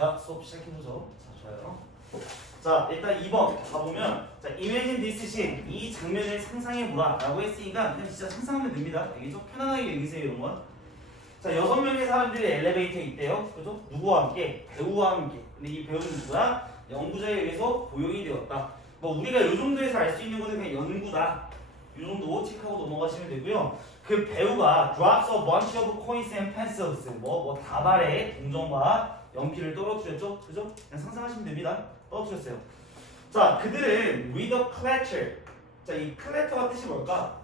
자 수업 시작해보죠. 자 좋아요. 자 일단 2번 가보면 자 imagine this scene 이 장면을 상상해보라 라고 했으니까 그냥 진짜 상상하면 됩니다. 알겠죠? 편안하게 읽으세요 이런 건. 자 여섯 명의 사람들이 엘리베이터에 있대요. 그죠? 누구와 함께? 배우와 함께. 근데 이 배우는 누구야? 연구자에 의해서 고용이 되었다. 뭐 우리가 이 정도에서 알 수 있는 거는 그냥 연구다. 이 정도 체크하고 넘어가시면 되고요. 그 배우가 drops a bunch of coins and pencils 뭐, 뭐 다발의 동전과 연필을 떨어뜨렸죠? 그죠? 그냥 상상하시면 됩니다. 떨어뜨렸어요. 자, 그들은 with a clatter. 자, 이 클래터가 뜻이 뭘까?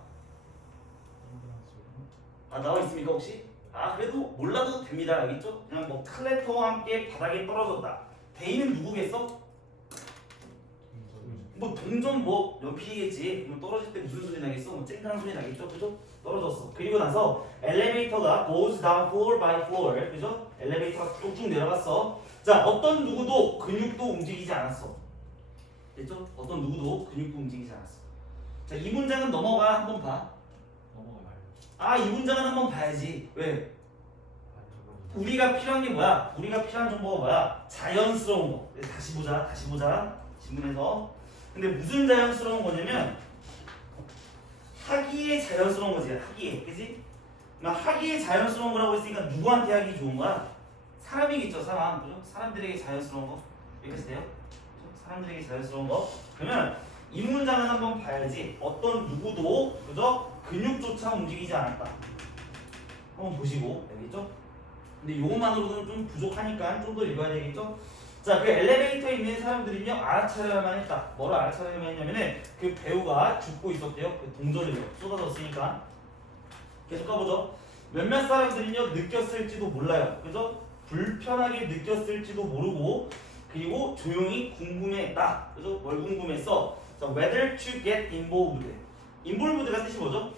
아, 나와 있습니까 혹시? 아, 그래도 몰라도 됩니다. 알겠죠? 그냥 뭐 클래터와 함께 바닥에 떨어졌다. 대인은 누구겠어? 뭐 동전 뭐 연필이겠지. 그럼 떨어질 때 무슨 소리 나겠어? 뭐 쨍그랑 소리 나겠죠, 그죠? 떨어졌어. 그리고 나서 엘리베이터가 goes down floor by floor, 그죠? 엘리베이터가 쭉쭉 내려갔어. 자, 어떤 누구도 근육도 움직이지 않았어. 됐죠? 어떤 누구도 근육도 움직이지 않았어. 자, 이 문장은 넘어가 한번 봐. 넘어가요. 아, 이 문장은 한번 봐야지. 왜? 우리가 필요한 게 뭐야? 우리가 필요한 정보가 뭐야? 자연스러운 거. 네, 다시 보자. 다시 보자. 지문에서. 근데 무슨 자연스러운 거냐면 하기에 자연스러운 거지. 하기에. 그지? 그러니까 하기에 자연스러운 거라고 했으니까 누구한테 하기 좋은 거야? 사람이겠죠, 사람. 그죠? 사람들에게 자연스러운 거. 여기까지 돼요? 사람들에게 자연스러운 거. 그러면 이 문장은 한번 봐야지. 어떤 누구도 그죠? 근육조차 움직이지 않았다. 한번 보시고 알겠죠? 근데 요것만으로는 좀 부족하니까 좀 더 읽어야 되겠죠? 자, 그 엘리베이터에 있는 사람들은요 알아차려야만 했다. 뭐를 알아차려야만 했냐면은 그 배우가 죽고 있었대요. 그 동전을 쏟아졌으니까. 계속 가보죠. 몇몇 사람들은요 느꼈을지도 몰라요. 그죠? 불편하게 느꼈을지도 모르고 그리고 조용히 궁금해했다. 그죠? 뭘 궁금했어? 자, whether to get involved. involved가 뜻이 뭐죠?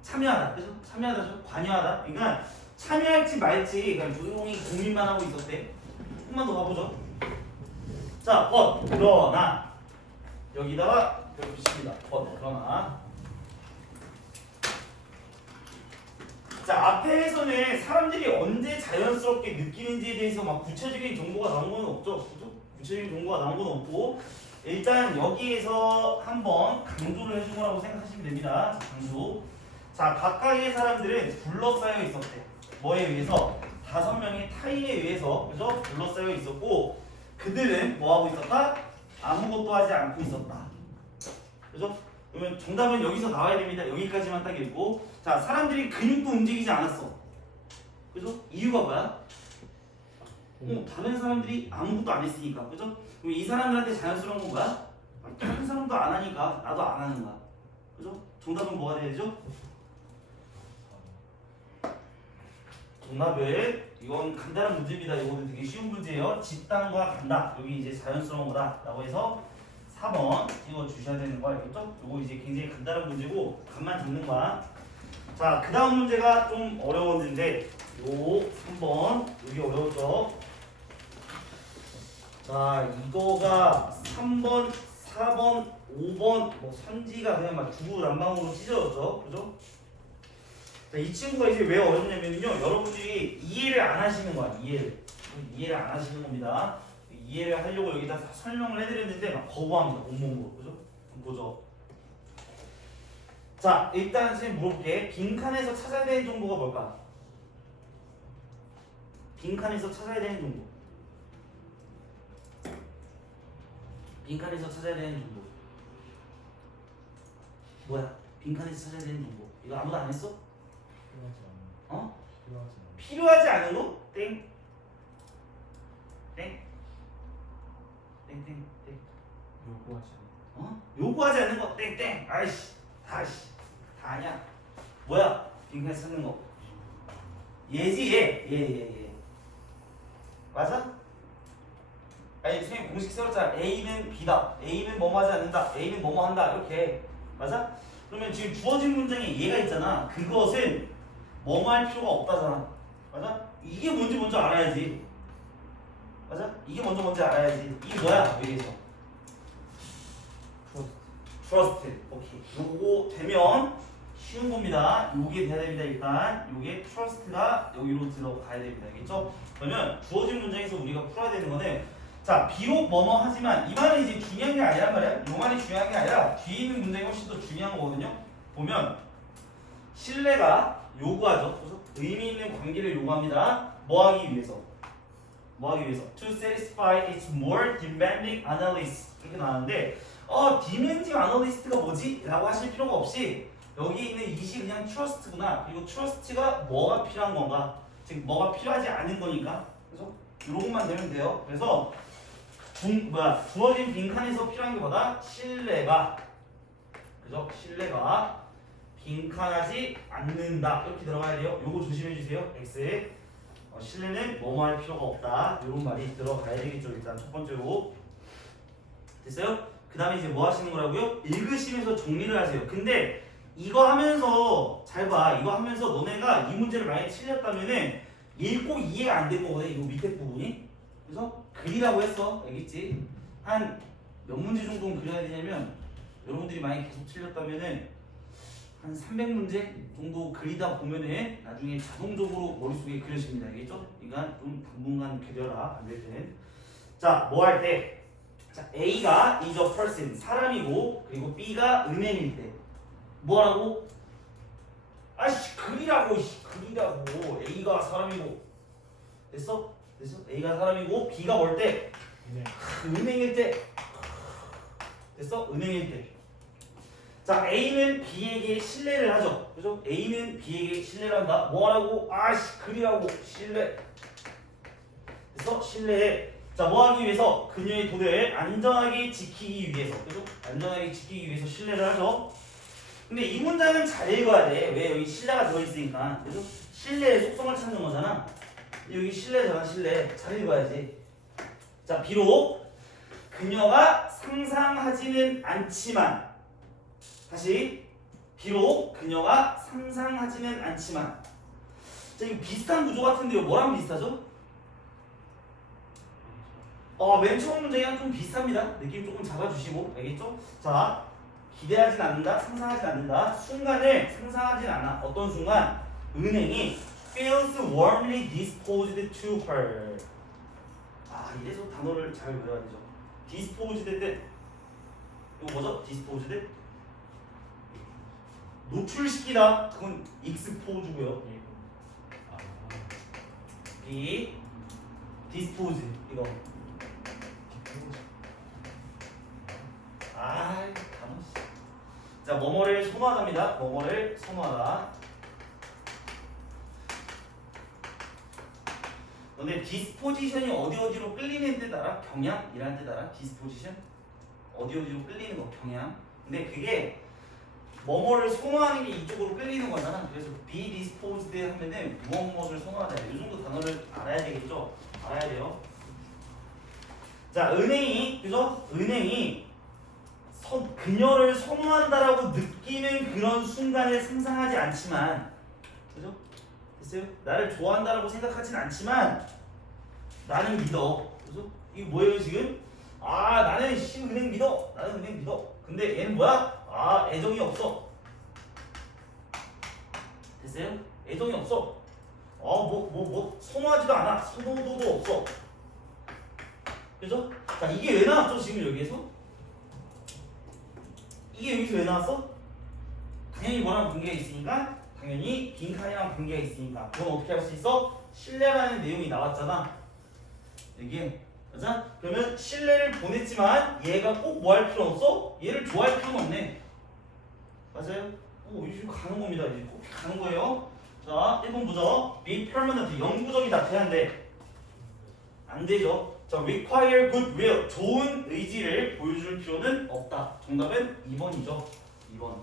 참여하다. 그죠? 참여하다죠? 관여하다. 그러니까 참여할지 말지 그냥 조용히 고민만 하고 있었대. 조금만 더 가보죠. 자, but 그러나 여기다가 이렇게 붙입니다. but 그러나 자 앞에서는 사람들이 언제 자연스럽게 느끼는지에 대해서 막 구체적인 정보가 나온 건 없죠. 그죠? 구체적인 정보가 나온 건 없고 일단 여기에서 한번 강조를 해준 거라고 생각하시면 됩니다. 자, 강조. 자 각각의 사람들은 둘러싸여 있었대. 뭐에 의해서? 다섯 명의 타인에 의해서 그죠? 둘러싸여 있었고 그들은 뭐 하고 있었다? 아무것도 하지 않고 있었다. 그죠? 그러면 정답은 여기서 나와야 됩니다. 여기까지만 딱 읽고 자 사람들이 근육도 움직이지 않았어. 그죠? 이유가 뭐야? 어, 다른 사람들이 아무것도 안 했으니까 그죠? 그럼 이 사람들한테 자연스러운 건 뭐야? 다른 사람도 안 하니까 나도 안 하는 거야. 그죠? 정답은 뭐가 되죠? 정답은 이건 간단한 문제입니다. 이거는 되게 쉬운 문제예요. 집단과 간다. 여기 이제 자연스러운 거다라고 해서 4번 찍어 주셔야 되는 거 알겠죠? 이거 이제 굉장히 간단한 문제고 간만 적는 거야. 자, 그 다음 문제가 좀 어려운 문제인데 요 3번 여기 어려웠죠? 자, 이거가 3번, 4번, 5번 뭐 선지가 그냥 막 주구난방으로 찢어졌죠? 그죠? 자, 이 친구가 이제 왜 어렵냐면요. 여러분들이 이해를 안 하시는 거야. 이해를. 이해를 안 하시는 겁니다. 이해를 하려고 여기다 다 설명을 해드렸는데 막 거부합니다. 온몸으로. 그죠? 보죠. 자, 일단 선생님 물어볼게. 빈칸에서 찾아야 되는 정보가 뭘까? 빈칸에서 찾아야 되는 정보. 빈칸에서 찾아야 되는 정보. 뭐야? 빈칸에서 찾아야 되는 정보. 이거 아무도 안 했어? 필요하지 않은. 어? 필요하지 않은. 필요하지 거? 땡. 땡. 땡, 땡, 땡. 요구하지 않은. 어? 요구하지 않는 거? 땡, 땡. 아이씨. 다시. 다 아니야. 뭐야? 빈칸 찾는 거. 얘지, 얘. 얘, 얘, 얘. 맞아? 아니, 선생님 공식 써놨잖아. A는 B다. A는 뭐뭐 하지 않는다. A는 뭐뭐 한다. 이렇게. 맞아? 그러면 지금 주어진 문장에 얘가 있잖아. 그것은 뭐뭐 할 필요가 없다잖아. 맞아? 이게 뭔지 먼저 알아야지. 맞아? 이게 먼저 뭔지 알아야지. 이게 뭐야? 여기서. 트러스트. 오케이. 요거 되면 쉬운 겁니다. 요게 돼야 됩니다. 일단 요게 trust가 여기로 들어가야 됩니다. 알겠죠? 그러면 주어진 문장에서 우리가 풀어야 되는 거는 자 비록 뭐뭐 하지만 이 말은 이제 중요한 게 아니란 말이야. 요 말이 중요한 게 아니라 뒤에 있는 문장이 훨씬 더 중요한 거거든요. 보면 신뢰가 요구하죠. 의미 있는 관계를 요구합니다. 뭐 하기 위해서? 뭐 하기 위해서? To satisfy its more demanding analysts 이렇게 나왔는데 어 demanding analyst가 뭐지? 라고 하실 필요가 없이 여기 있는 이시 그냥 trust구나 그리고 trust가 뭐가 필요한 건가 즉 뭐가 필요하지 않은 거니까 그래서 이것만 되면 돼요 그래서 중, 뭐야 주어진 빈칸에서 필요한 게 뭐다? 신뢰가 그죠? 신뢰가 빈칸하지 않는다. 이렇게 들어가야 돼요. 요거 조심해 주세요. X에 어, 신뢰는 뭐뭐 할 필요가 없다. 이런 말이 들어가야 되겠죠. 일단 첫 번째로 됐어요? 그 다음에 이제 뭐 하시는 거라고요? 읽으시면서 정리를 하세요. 근데 이거 하면서 잘 봐. 이거 하면서 너네가 이 문제를 많이 틀렸다면은 읽고 이해가 안 된 거거든 이 밑에 부분이. 그래서 글이라고 했어. 알겠지? 한 몇 문제 정도는 그려야 되냐면 여러분들이 많이 계속 틀렸다면은 한 300문제 정도 그리다 보면은 나중에 자동적으로 머릿속에 그려집니다. 알겠죠? 그러니까 좀 당분간 그려라. 안될 때는. 자, 뭐 할 때? 자, A가 is a person, 사람이고 그리고 B가 은행일 때. 뭐 하라고? 아씨, 그리라고. 씨, 그리라고. A가 사람이고. 됐어? 됐어? A가 사람이고 B가 뭘 때? 네. 은행일 때. 됐어? 은행일 때. 자, A는 B에게 신뢰를 하죠. 그죠? A는 B에게 신뢰를 한다. 뭐 하라고? 아씨, 그리라고. 신뢰. 그래서 신뢰해. 자, 뭐 하기 위해서? 그녀의 돈을 안전하게 지키기 위해서. 그죠? 안전하게 지키기 위해서 신뢰를 하죠. 근데 이 문장은 잘 읽어야 돼. 왜? 여기 신뢰가 들어 있으니까. 그죠? 신뢰의 속성을 찾는 거잖아. 여기 신뢰잖아, 신뢰. 잘 읽어야지. 자, 비록 그녀가 상상하지는 않지만 다시 비록 그녀가 상상하지는 않지만 자 이거 비슷한 구조 같은데요. 뭐랑 비슷하죠? 어 맨 처음 문제랑 좀 비슷합니다. 느낌 조금 잡아주시고 알겠죠? 자 기대하진 않는다 상상하진 않는다. 순간을 상상하진 않아. 어떤 순간? 은행이 feels warmly disposed to her. 아 이래서 단어를 잘 외워야 되죠. disposed 때 이거 뭐죠? disposed 노출시키다. 그건 expose고요. 예. 아. 이 dispose 이거. 아이 단어. 씨. 자 뭐뭐를 선호하답니다. 뭐뭐를 선호하다. 너네 디스포지션이 어디 어디로 끌리는 데 따라 경향이라는 데 따라 디스포지션? 어디 어디로 끌리는 거? 경향. 근데 그게 뭐뭐를 선호하는 게 이쪽으로 끌리는 거잖아 그래서 be disposed 하면은 무엇 무엇을 선호하다 이 정도 단어를 알아야 되겠죠 알아야 돼요 자 은행이 그죠 은행이 선, 그녀를 선호한다라고 느끼는 그런 순간을 상상하지 않지만 그죠 됐어요? 나를 좋아한다라고 생각하진 않지만 나는 믿어. 그죠? 이게 뭐예요 지금? 아 나는 씨 은행 믿어. 나는 은행 믿어. 근데 얘는 뭐야? 아 애정이 없어. 됐어요? 애정이 없어. 어뭐 뭐 뭐 선호하지도 않아. 선호도도 없어. 그죠? 자 이게 왜 나왔죠 지금 여기에서? 이게 여기서 왜 나왔어? 당연히 뭐랑 관계가 있으니까 당연히 빈칸이랑 관계가 있으니까 그건 어떻게 할 수 있어? 신뢰라는 내용이 나왔잖아 이게 맞아? 그러면 신뢰를 보냈지만 얘가 꼭 뭐 할 필요 없어? 얘를 좋아할 필요는 없네 맞아요? 오 이제 가는 겁니다 이제 꼭 가는 거예요 자 1번 보죠 be permanent 영구적이다 돼안돼 안 되죠 자 require good will 좋은 의지를 보여줄 필요는 없다 정답은 2번이죠 2번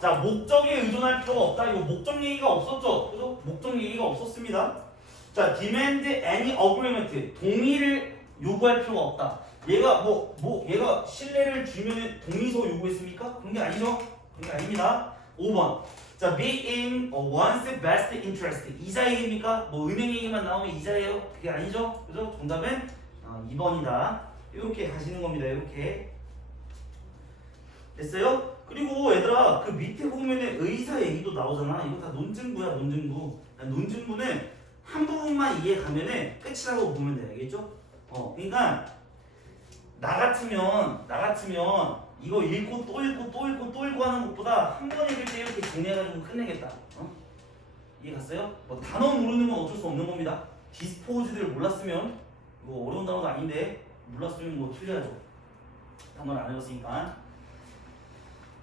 자 목적에 의존할 필요가 없다. 이거 목적 얘기가 없었죠. 그죠? 목적 얘기가 없었습니다. 자 demand any agreement 동의를 요구할 필요가 없다. 얘가 뭐 뭐 얘가 신뢰를 주면 동의서 요구했습니까? 그런 게 아니죠. 그런 게 아닙니다. 5번. 자 be in one's best interest 이자 얘기입니까? 뭐 은행 얘기만 나오면 이자예요? 그게 아니죠. 그죠? 정답은 어, 2번이다. 이렇게 가시는 겁니다. 이렇게 됐어요? 그리고 얘들아 그 밑에 보면은 의사 얘기도 나오잖아. 이거 다 논증부야 논증부. 논증부는 한 부분만 이해 가면은 끝이라고 보면 돼. 알겠죠? 어, 그러니까 나 같으면 나 같으면 이거 읽고 또 읽고 또 읽고 또 읽고 하는 것보다 한 번 읽을 때 이렇게 정리해가지고 끝내겠다. 어? 이해 갔어요? 뭐 단어 모르는 건 어쩔 수 없는 겁니다. 디스포즈들 몰랐으면 이거 어려운 단어도 아닌데 몰랐으면 뭐 틀려야죠. 단어를 안 읽었으니까.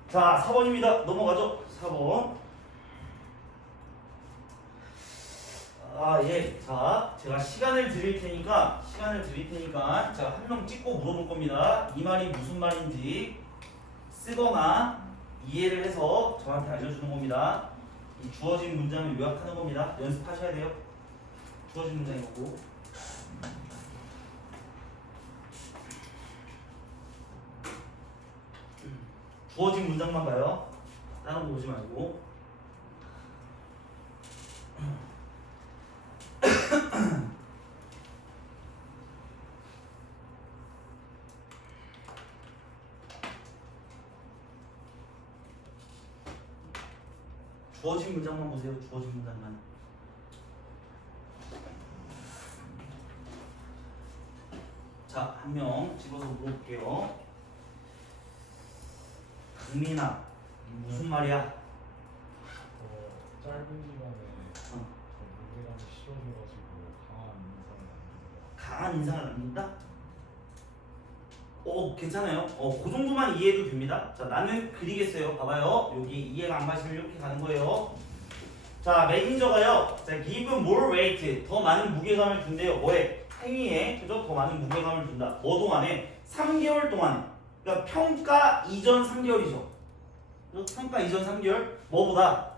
자, 4번입니다. 넘어가죠. 4번. 아, 예. 자, 제가 시간을 드릴 테니까, 시간을 드릴 테니까, 제가 한 명 찍고 물어볼 겁니다. 이 말이 무슨 말인지 쓰거나 이해를 해서 저한테 알려주는 겁니다. 이 주어진 문장을 요약하는 겁니다. 연습하셔야 돼요. 주어진 문장이고. 주어진 문장만 봐요. 다른 거 보지 말고. 주어진 문장만 보세요. 주어진 문장만. 자, 한 명 집어서 물어볼게요. 강민아, 무슨 말이야? 어, 짧은 시간에 저 어. 무게감이 씌워져가지고 강한 인상을 만든다. 강한 인상을 남긴다? 어, 괜찮아요. 어, 그 정도만 이해해도 됩니다. 자, 나는 그리겠어요. 봐봐요. 여기 이해가 안 가시면 이렇게 가는 거예요. 자, 매니저가요. 자, give more weight. 더 많은 무게감을 준대요. 뭐에? 행위에. 그죠? 더 많은 무게감을 준다. 뭐 동안에? 3개월 동안에. 그러니까 평가 이전 3개월이죠. 그죠? 평가 이전 3개월. 뭐보다?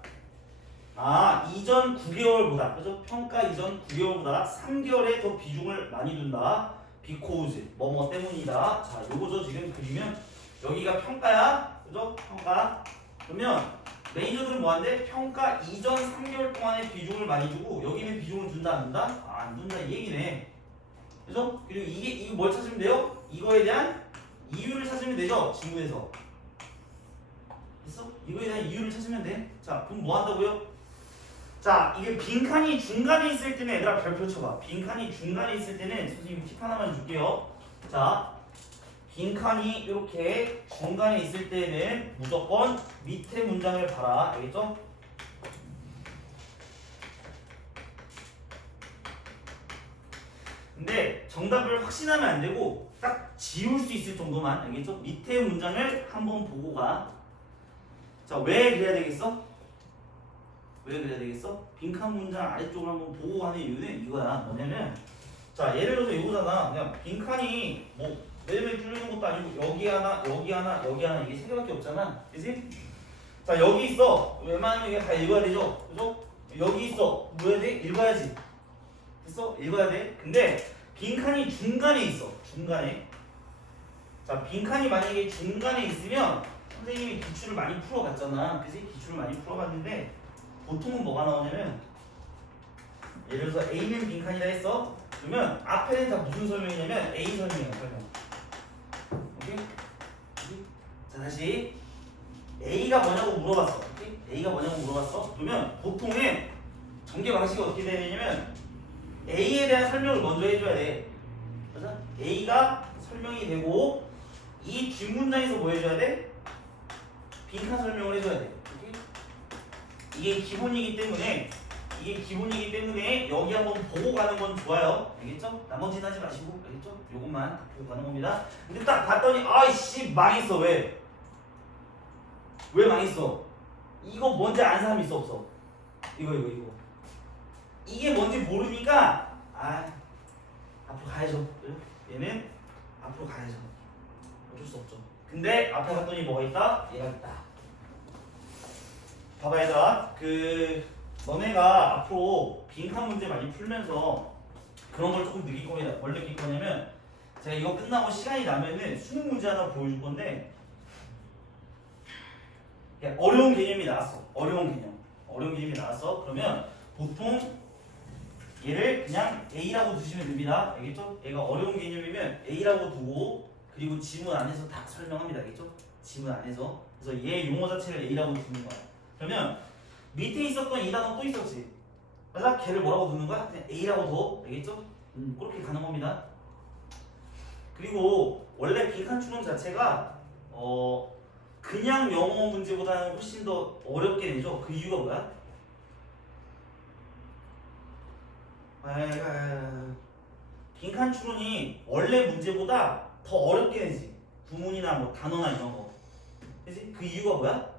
아, 이전 9개월보다. 그죠? 평가 이전 9개월보다 3개월에 더 비중을 많이 둔다. Because 뭐뭐 때문이다. 자, 요거죠 지금 그리면 여기가 평가야. 그죠? 평가. 그러면 매니저들은 뭐 한대? 평가 이전 3개월 동안에 비중을 많이 주고 여기는 비중을 준다 안 준다? 아, 안 준다 이 얘기네. 그죠? 그리고 이게 이거 뭘 찾으면 돼요? 이거에 대한 이유를 찾으면 되죠. 지문에서. 됐어? 이거에 대한 이유를 찾으면 돼. 자, 그럼 뭐 한다고요? 자, 이게 빈칸이 중간에 있을 때는 얘들아 별표 쳐봐. 빈칸이 중간에 있을 때는 선생님 팁 하나만 줄게요. 자, 빈칸이 이렇게 중간에 있을 때는 무조건 밑에 문장을 봐라. 알겠죠? 근데 정답을 확신하면 안 되고 딱 지울 수 있을 정도만 알겠죠? 밑에 문장을 한번 보고 가. 자, 왜 그래야 되겠어? 왜 그래야 되겠어? 빈칸 문장 아래쪽을 한번 보고 하는 이유는 이거야. 뭐냐면 자 예를 들어서 이거잖아. 그냥 빈칸이 뭐 매일매일 뚫리는 것도 아니고 여기 하나, 여기 하나, 여기 하나 이게 세 개밖에 없잖아. 그지? 자 여기 있어. 웬만하면 이게 다 읽어야 되죠. 그죠? 여기 있어. 뭐 해야 돼? 읽어야지. 됐어? 읽어야 돼. 근데 빈칸이 중간에 있어. 중간에. 자 빈칸이 만약에 중간에 있으면 선생님이 기출을 많이 풀어봤잖아. 그지? 기출을 많이 풀어봤는데 보통은 뭐가 나오냐면 예를 들어서 A는 빈칸이라 했어 그러면 앞에는 다 무슨 설명이냐면 A 설명이야 설명 오케이? 자 다시 A가 뭐냐고 물어봤어 오케이? A가 뭐냐고 물어봤어 그러면 보통은 전개 방식이 어떻게 되냐면 A에 대한 설명을 먼저 해줘야 돼 맞아? A가 설명이 되고 이 뒷문장에서 뭐 해줘야 돼? 빈칸 설명을 해줘야 돼 이? 이게 기본이기 때문에 이게 기본이기 때문에 여기 한번 보고 가는 건 좋아요. 알겠죠? 나머지는 하지 마시고 알겠죠? 요것만 보고 가는 겁니다. 근데 딱 봤더니 아이씨 망했어 왜? 왜 망했어? 이거 뭔지 아는 사람 있어 없어? 이거 이거 이거 이게 뭔지 모르니까 아 앞으로 가야죠. 얘는 앞으로 가야죠. 어쩔 수 없죠. 근데 앞에 갔더니 뭐가 있다? 얘가 있다. 봐봐 얘들아. 그 너네가 앞으로 빈칸 문제 많이 풀면서 그런 걸 조금 느낄 겁니다 뭘 느낄 거냐면 제가 이거 끝나고 시간이 나면은 수능 문제 하나 보여줄 건데 야, 어려운 개념이 나왔어. 어려운 개념. 어려운 개념이 나왔어. 그러면 보통 얘를 그냥 A라고 두시면 됩니다. 알겠죠? 얘가 어려운 개념이면 A라고 두고 그리고 지문 안에서 다 설명합니다. 알겠죠? 지문 안에서. 그래서 얘 용어 자체를 A라고 두는 거야 그러면 밑에 있었던 이 단어 또 있었지 맞아? 걔를 뭐라고 두는 거야? 그냥 A라고 둬 알겠죠? 음, 그렇게 가는 겁니다 그리고 원래 빈칸 추론 자체가 어 그냥 영어 문제보다는 훨씬 더 어렵게 되죠 그 이유가 뭐야? 아, 빈칸 추론이 원래 문제보다 더 어렵게 되지 구문이나 뭐 단어나 이런 거 그지? 그 이유가 뭐야?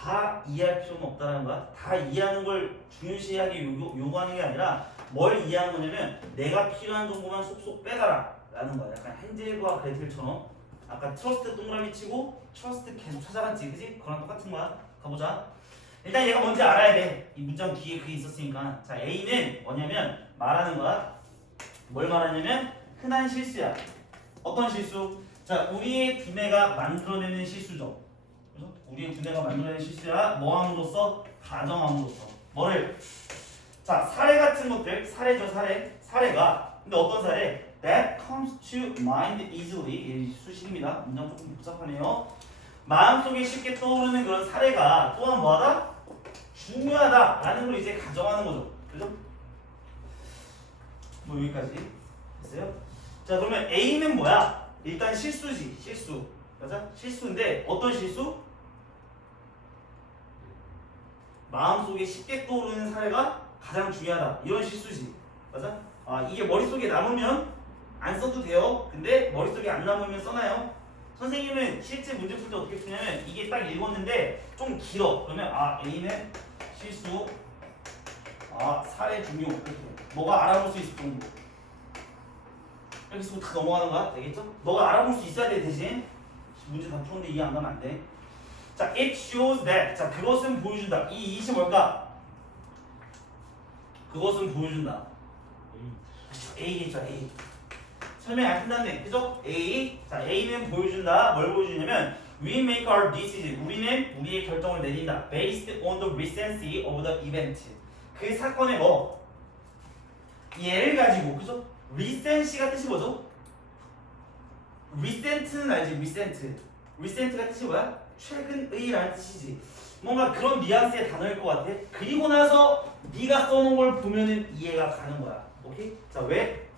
다 이해할 필요는 없다는 거야 다 이해하는 걸 중요시하게 요구, 요구 하는 게 아니라 뭘 이해하는 거냐면 내가 필요한 정보만 쏙쏙 빼가라 라는 거야 약간 헨젤과 그레텔처럼 아까 트러스트 동그라미 치고 트러스트 계속 찾아갔지 그지? 그거랑 똑같은 거야 가보자 일단 얘가 뭔지 알아야 돼. 이 문장 뒤에 그게 있었으니까. 자, A는 뭐냐면 말하는 거야. 뭘 말하냐면 흔한 실수야. 어떤 실수? 자, 우리의 두뇌가 만들어내는 실수죠. 우리의 두뇌가 만들어내는 실수야. 뭐 함으로써? 가정함으로써. 뭐를? 자, 사례 같은 것들, 사례죠, 사례. 사례가. 근데 어떤 사례? That comes to mind easily. 이 수식입니다. 문장 조금 복잡하네요. 마음속에 쉽게 떠오르는 그런 사례가 또한 뭐하다? 중요하다라는 걸 이제 가정하는 거죠. 그죠? 뭐 여기까지 됐어요? 자 그러면 A는 뭐야? 일단 실수지 실수 맞아? 실수인데 어떤 실수? 마음속에 쉽게 떠오르는 사례가 가장 중요하다 이런 실수지 맞아? 아 이게 머릿속에 남으면 안 써도 돼요 근데 머릿속에 안 남으면 써놔요 선생님은 실제 문제 풀 때 어떻게 푸냐면 이게 딱 읽었는데 좀 길어. 그러면 아 A는 실수, 아 사례 중요. 이렇게 너가 알아볼 수 있을 정도. 이렇게 쓰고 다 넘어가는 거야. 되겠죠? 너가 알아볼 수 있어야 돼 대신 문제 다 풀었는데 이해 안 가면 안 돼. 자, it shows that. 자, 그것은 보여준다. 이 이시 뭘까? 그것은 보여준다. A겠죠, A. 설명이 안 끝났네. 그죠? A. 자, A는 보여준다. 뭘 보여주냐면 we make our decision. 우리는 우리의 결정을 내린다. based on the recency of the event. 그 사건의 뭐 얘를 가지고 그죠? recency가 뜻이 뭐죠? recent는 알지? recent. recent가 뜻이 뭐야? 최근의라는 뜻이지. 뭔가 그런 뉘앙스의 단어일 것 같아. 그리고 나서 네가 써놓은 걸 보면은 이해가 가는 거야. 오케이? 자, 왜?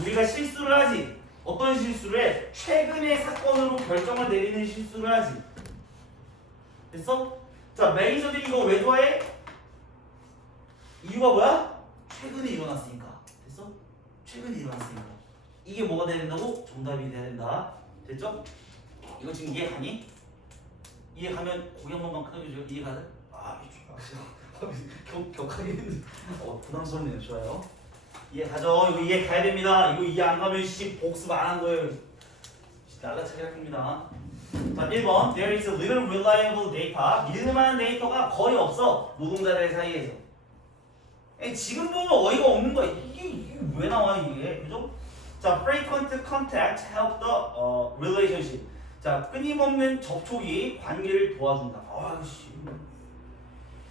우리가 실수를 하지. 어떤 실수를 해? 최근의 사건으로 결정을 내리는 실수를 하지. 됐어? 자, 매니저들이 이거 왜 좋아해? 이유가 뭐야? 최근에 일어났으니까. 됐어? 최근에 일어났으니까. 이게 뭐가 돼야 된다고? 정답이 돼야 된다. 됐죠? 이거 지금 이해 가니? 이해 가면 고개 한 번만 끄덕여줘요. 이해 가는? 아, 격, 격하게 했는데. 어, 부담스럽네요. 좋아요. 이해 가죠? 이거 이해 가야 됩니다. 이거 이해 안 가면 씨 복습 안 한 거예요. 씨, 날라차기 할 겁니다. 자, 1번. There is little reliable data. 믿을만한 데이터가 거의 없어. 노동자들 사이에서. 에이, 지금 보면 어이가 없는 거야. 이게, 이게 왜 나와 이게? 그죠? 자, frequent contact help the 어, relationship. 자, 끊임없는 접촉이 관계를 도와준다. 아이씨.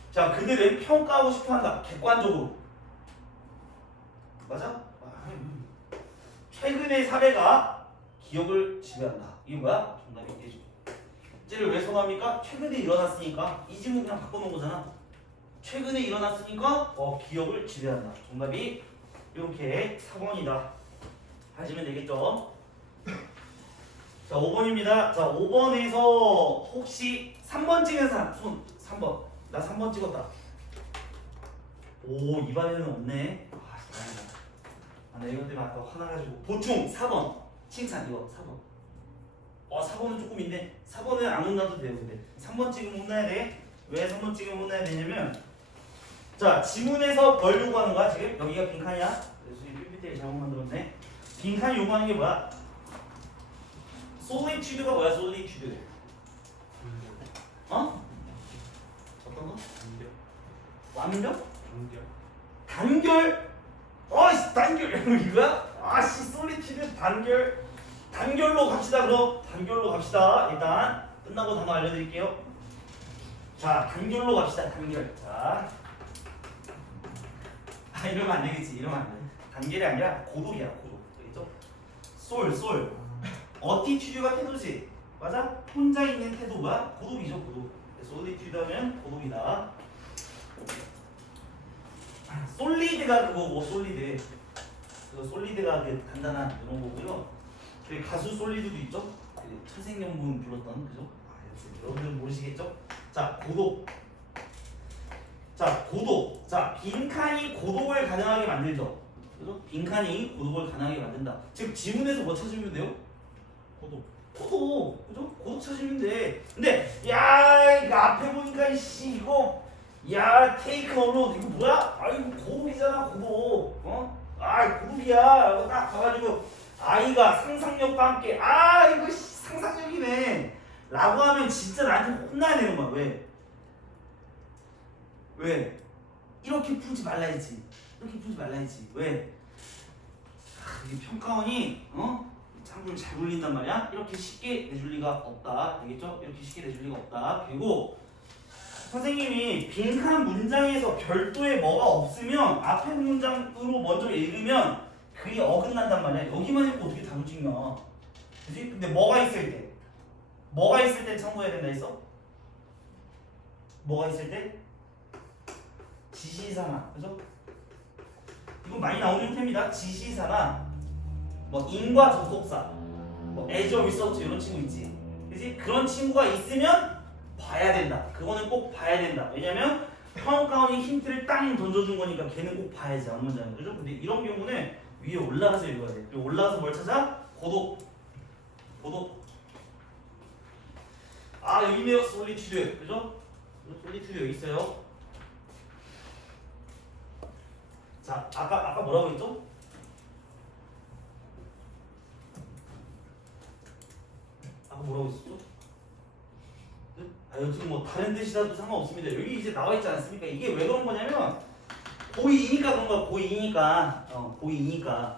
자, 그들은 평가하고 싶어 한다. 객관적으로. 맞아? 아, 음. 최근의 사례가 기억을 지배한다. 이게 뭐야? 정답이 되죠. 쟤를 왜 선호합니까? 최근에 일어났으니까 이 질문 그냥 바꿔놓은 거잖아. 최근에 일어났으니까 어, 기억을 지배한다. 정답이 이렇게 4번이다. 하시면 되겠죠? 자, 5번입니다. 자, 5번에서 혹시 3번 찍은 사람 손 3번. 나 3번 찍었다. 오, 입안에는 없네. 아, 다행이다. 아, 나 이것 때문에 아까 화나가지고 보충 4번 칭찬 이거 4번 와 4번은 조금 있네 4번은 안 혼나도 돼요 근데 3번 찍으면 혼나야 돼 왜 3번 찍으면 혼나야 되냐면 자 지문에서 뭘 요구하는 거야 지금 여기가 빈칸이야 그래서 이 PPT를 잘못 만들었네 빈칸이 요구하는 게 뭐야 솔리튜드가 뭐야 솔리튜드 어? 어떤 거? 완벽? 단결? 어이씨 단결 이거야? 아씨 솔리티드 단결 단결로 갑시다 그럼 단결로 갑시다 일단 끝나고 단어 알려드릴게요 자 단결로 갑시다 단결 자 아, 이러면 안 되겠지 이러면 안돼 단결이 아니라 고독이야 고독 알겠죠? 솔솔 어티튜드가 태도지. 맞아? 혼자 있는 태도가 고독이죠, 고독. 어티튜드 하면 고독이다. 솔리드가 그거고, 솔리드. 그거 솔리드가 그 단단한 이런 거고요. 그 가수 솔리드도 있죠? 그 천생연분 불렀던 그죠? 아, 여러분들 모르시겠죠? 자, 고독. 자, 고독. 자, 빈칸이 고독을 가능하게 만들죠. 그죠? 빈칸이 고독을 가능하게 만든다. 즉 지문에서 뭐 찾으면 돼요? 고독. 고독. 고독 찾으면 돼. 근데 야, 이거 앞에 보니까 이씨 이거 야, 테이크 업로드 이거 뭐야? 아이고 고독이잖아, 고독. 어? 아, 고독이야. 이거 딱 가가지고 아이가 상상력과 함께 아, 이거 씨, 상상력이네. 라고 하면 진짜 나한테 혼나야 되는 거야. 왜? 왜? 이렇게 풀지 말라야지. 이렇게 풀지 말라야지. 왜? 아, 이 평가원이 어? 짱구를 잘 굴린단 말이야. 이렇게 쉽게 내줄 리가 없다. 알겠죠? 이렇게 쉽게 내줄 리가 없다. 그리고 선생님이 빈칸 문장에서 별도의 뭐가 없으면 앞에 문장으로 먼저 읽으면 글이 어긋난단 말이야. 여기만 읽고 어떻게 찍냐. 그지? 근데 뭐가 있을 때? 뭐가 있을 때 참고해야 된다 했어? 뭐가 있을 때? 지시사나. 그죠? 이거 많이 나오는 형태입니다. 지시사나 뭐 인과 접속사, 뭐 애저 리서치 이런 친구 있지. 그지? 그런 친구가 있으면 봐야 된다. 그거는 꼭 봐야 된다. 왜냐면 평가원이 힌트를 땅 던져준 거니까 걔는 꼭 봐야지 안 문장은 그죠? 근데 이런 경우는 위에 올라가서 읽어야 돼. 올라가서 뭘 찾아? 고독, 고독. 아 여기네요, 솔리튜드, 그죠? 솔리튜드 여기 있어요. 자, 아까 아까 뭐라고 했죠? 아까 뭐라고 했었죠? 네? 아, 여튼 뭐 다른 뜻이라도 상관없습니다. 여기 이제 나와 있지 않습니까? 이게 왜 그런 거냐면 고2이니까 그런 거야. 고2니까 어, 고2니까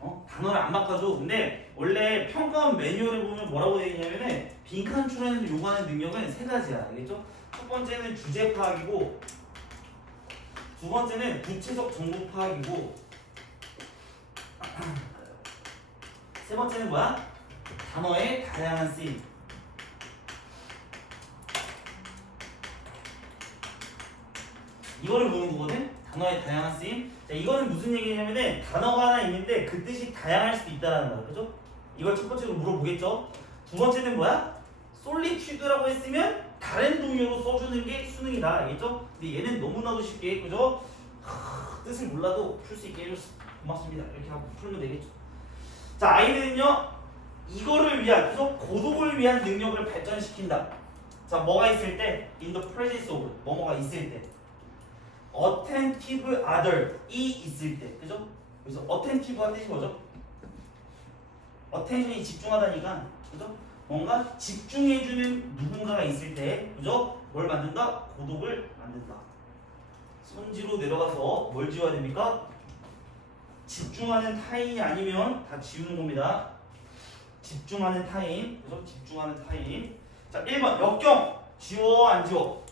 어? 단어를 안 바꿔줘. 근데 원래 평가원 매뉴얼에 보면 뭐라고 되어 있냐면은 빈칸 추론에서 요구하는 능력은 세 가지야. 알겠죠? 첫 번째는 주제 파악이고 두 번째는 구체적 정보 파악이고 세 번째는 뭐야? 단어의 다양한 쓰임. 이거를 보는 거거든. 단어의 다양한 쓰임. 자, 이거는 무슨 얘기냐면은 단어가 하나 있는데 그 뜻이 다양할 수도 있다라는 거야. 그죠? 이걸 첫 번째로 물어보겠죠. 두 번째는 뭐야? 솔리튜드라고 했으면 다른 동요로 써주는 게 수능이다. 알겠죠? 근데 얘는 너무나도 쉽게 그죠? 하, 뜻을 몰라도 풀 수 있게 해줘서 고맙습니다. 이렇게 하고 풀면 되겠죠. 자, 아이들은요. 이거를 위한 그죠? 고독을 위한 능력을 발전시킨다. 자, 뭐가 있을 때? in the presence of 뭐뭐가 있을 때. attentive other 이 있을 때. 그죠? 그래서 attentive가 뜻이 뭐죠? attention이 집중하다니까. 그죠? 뭔가 집중해주는 누군가가 있을 때, 그죠? 뭘 만든다? 고독을 만든다. 손지로 내려가서 뭘 지워야 됩니까? 집중하는 타인이 아니면 다 지우는 겁니다. 집중하는 타인, 그죠? 집중하는 타인. 자, 1번 역경 지워 안 지워?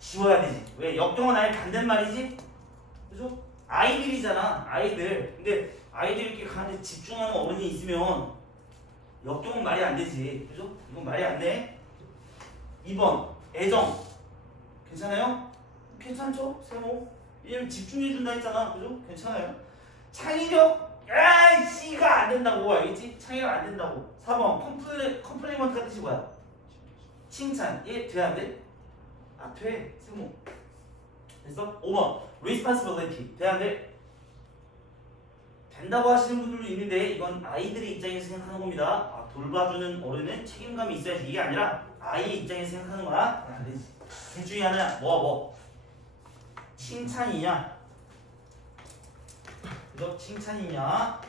지워야 되지. 왜? 역경은 아예 반대말이지? 그죠? 아이들이잖아. 아이들. 근데 아이들 이렇게 가는데 집중하는 어른이 있으면 역경은 말이 안 되지. 그죠? 이건 말이 안 돼. 2번 애정. 괜찮아요? 괜찮죠? 세모. 얘는 집중해준다 했잖아. 그죠? 괜찮아요. 창의력. 야, 씨가 안 된다고 알겠지? 창의력 안 된다고. 4번 컴플레 컴플리먼트가 뜻이 뭐야? 칭찬. 얘 돼 안 돼? 아 돼. 세모. 됐어? 5번 responsibility. 돼 안 돼? 된다고 하시는 분들도 있는데 이건 아이들의 입장에서 생각하는 겁니다. 아, 돌봐주는 어른은 책임감이 있어야지 이게 아니라 아이의 입장에서 생각하는 거야. 안 되지. 둘 중에 하나야. 뭐 뭐? 칭찬이냐? 그죠? 칭찬이냐?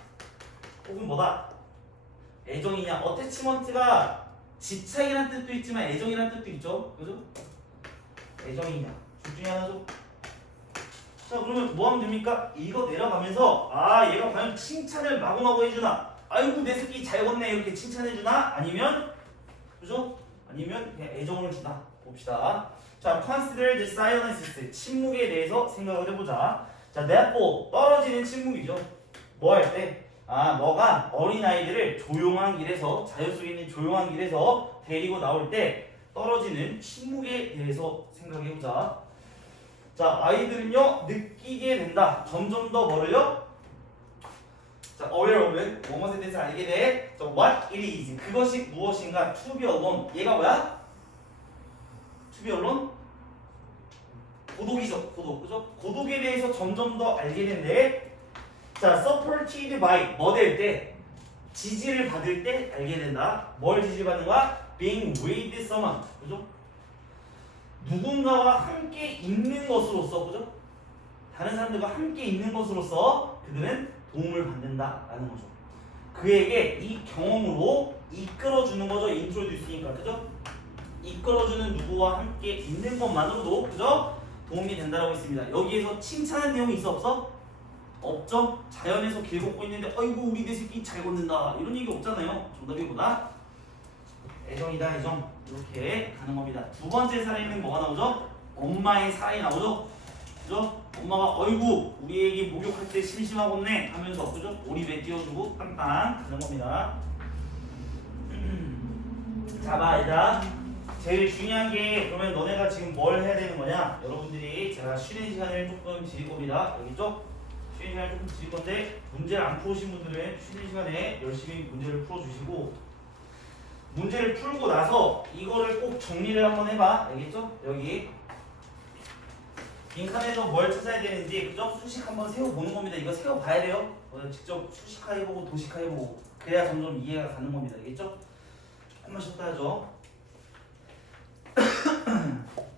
혹은 뭐다? 애정이냐? 어태치먼트가 집착이라는 뜻도 있지만 애정이라는 뜻도 있죠. 그죠? 애정이냐? 둘 중에 하나죠. 자 그러면 뭐 하면 됩니까? 이거 내려가면서 아 얘가 과연 칭찬을 마구마구 해주나? 아이고 내 새끼 잘 걷네 이렇게 칭찬해주나? 아니면 그죠? 아니면 그냥 애정을 주나? 봅시다. 자 consider the silences 침묵에 대해서 생각을 해보자. 자 therefore 떨어지는 침묵이죠. 뭐 할 때? 아 너가 어린아이들을 조용한 길에서 자연 속에 있는 조용한 길에서 데리고 나올 때 떨어지는 침묵에 대해서 생각해 보자 자 아이들은요 느끼게 된다 점점 더 뭐를요? 자 aware of은 뭐뭐에 대해서 알게 돼 자, what it is 그것이 무엇인가 to be alone 얘가 뭐야? to be alone? 고독이죠 고독 그죠? 고독에 대해서 점점 더 알게 된대 자 supported by 뭐 될 때 지지를 받을 때 알게 된다 뭘 지지받는 거야? being with someone 그죠? 누군가와 함께 있는 것으로서 그죠? 다른 사람들과 함께 있는 것으로서 그들은 도움을 받는다라는 거죠. 그에게 이 경험으로 이끌어주는 거죠. 인트로듀스니까 그죠? 이끌어주는 누구와 함께 있는 것만으로도 그죠? 도움이 된다라고 했습니다. 여기에서 칭찬한 내용이 있어 없어? 없죠. 자연에서 길 걷고 있는데 아이고 우리 내 새끼 잘 걷는다 이런 얘기 없잖아요. 정답이보다 애정이다 애정 이렇게 가는 겁니다. 두 번째 사례는 뭐가 나오죠? 엄마의 사랑이 나오죠. 그죠? 엄마가 어이구 우리 애기 목욕할 때 심심하겠네 하면서 그죠? 오리배 띄워주고 땅땅 가는 겁니다. 자 봐, 얘들아. 제일 중요한 게 그러면 너네가 지금 뭘 해야 되는 거냐? 여러분들이 제가 쉬는 시간을 조금 드릴 겁니다. 여기 있죠? 쉬는 시간을 조금 드릴 건데 문제를 안 풀으신 분들은 쉬는 시간에 열심히 문제를 풀어주시고 문제를 풀고 나서 이거를 꼭 정리를 한번 해봐. 알겠죠? 여기 빈칸에서 뭘 찾아야 되는지 그죠? 수식 한번 세워보는 겁니다. 이거 세워봐야 돼요. 어, 직접 수식화해보고 도식화해보고 그래야 점점 이해가 가는 겁니다. 알겠죠? 조금만 쉬었다 하죠. あっ!